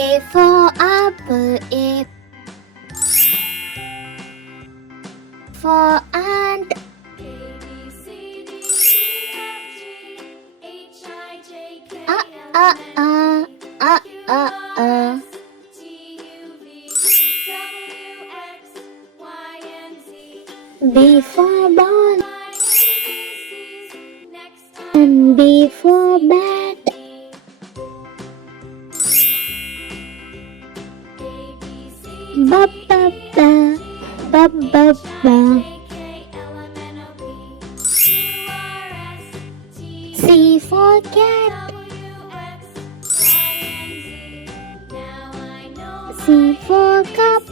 A for apple, A for ant. B for ball, and B for bat. Ba ba ba, ba ba ba. C for cat, C for cup.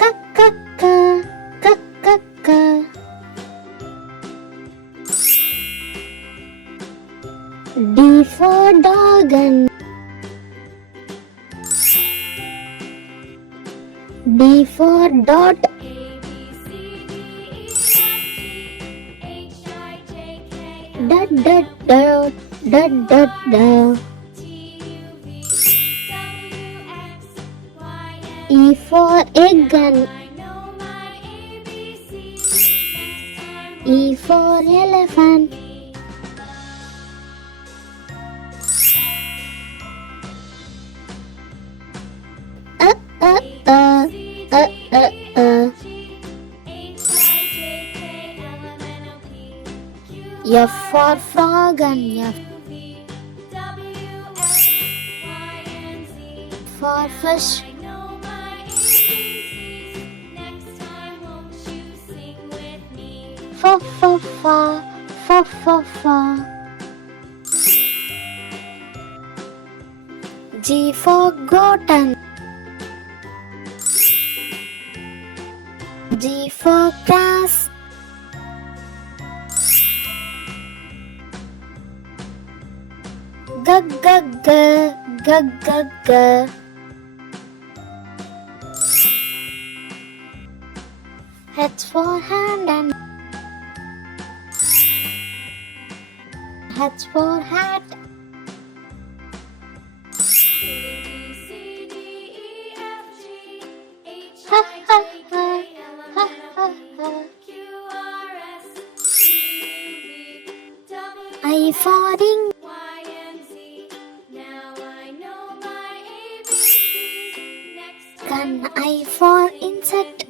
Ka ka ka, ka ka ka. D for dog and D for dot. Da da da, da da da. E for egg and E for elephant. F for frog and F for fish. Fa fa fa, fa fa fa. G for goat and G for grass. G g g, g g g. H for hand and H for hat. Ha ha ha, ha ha ha. I for ring. An I for insect.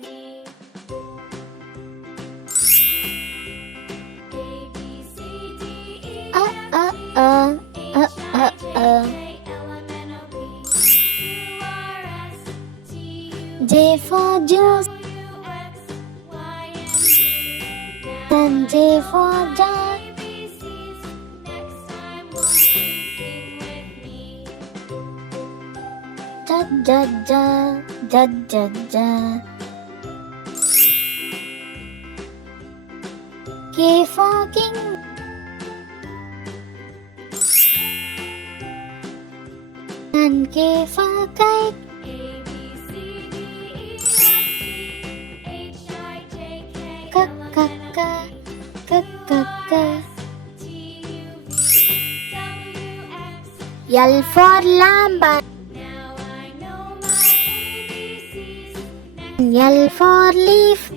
J for juice and J for jar. Ja ja ja, ja ja ja. K for king and K for kite. K k k, k k k. L for lamb. L for leaf.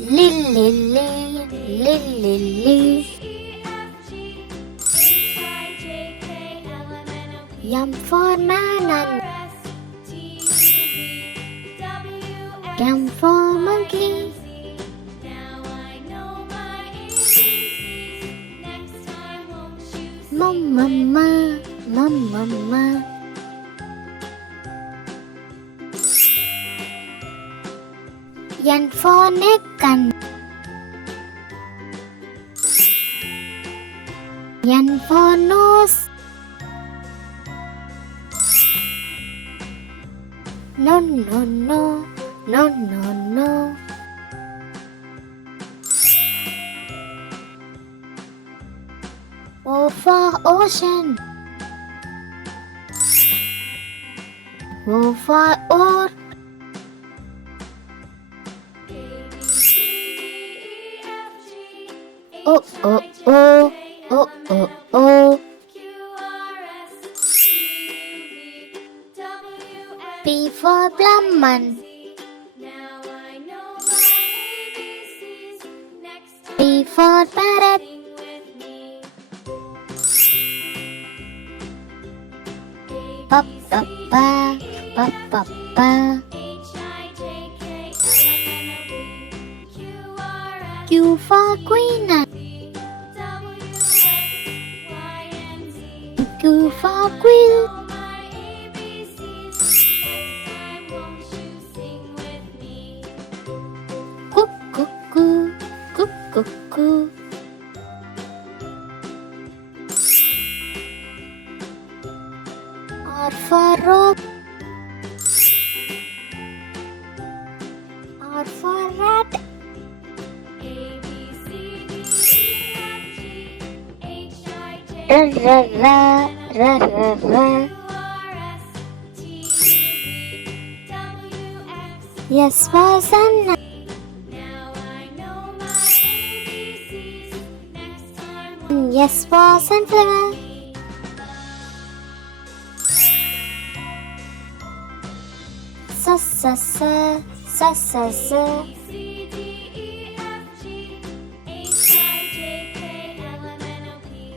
Lily, lily. M for man and M for monkey. Mama, mama. N for neck and N for nose. No. O for ocean. O for oar. O O O O O O. P for plum. P for parrot. Pa pa pa pa pa pa. Q for queen. Q for quill. Cuckoo, cuckoo. R for rope. R for rat. Ra ra ra ra ra. S for sun. S for sunflower. S.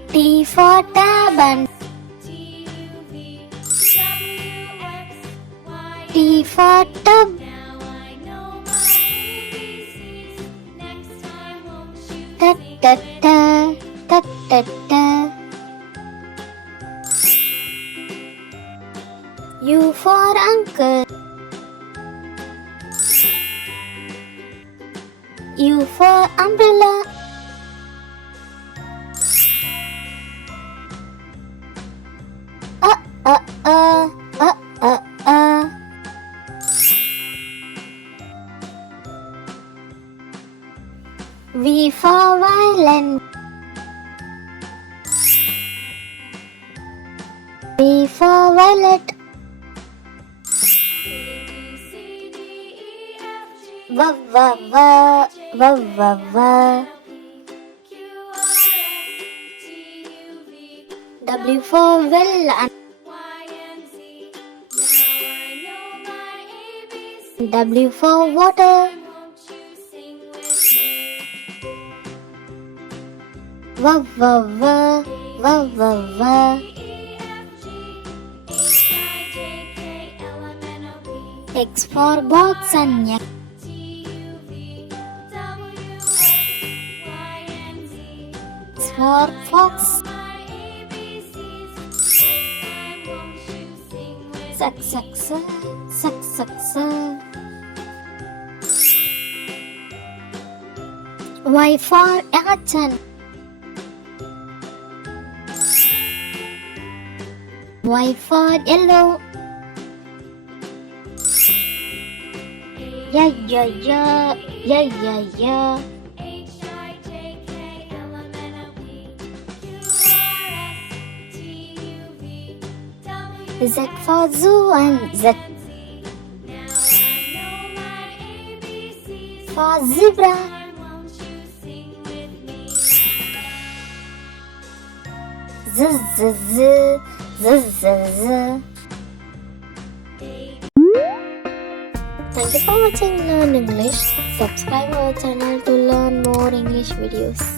T for turban. T for tub. Ta ta ta ta ta ta. U for uncle. U for umbrella. V for violin. V for violet. V. W for will. W for water. V. X for box and X. X for fox. X. Y for Everton. Y for yellow. Yeah. Z for zoo and Z for zebra. Z. Thank you for watching Learn English. Subscribe our channel to learn more English videos.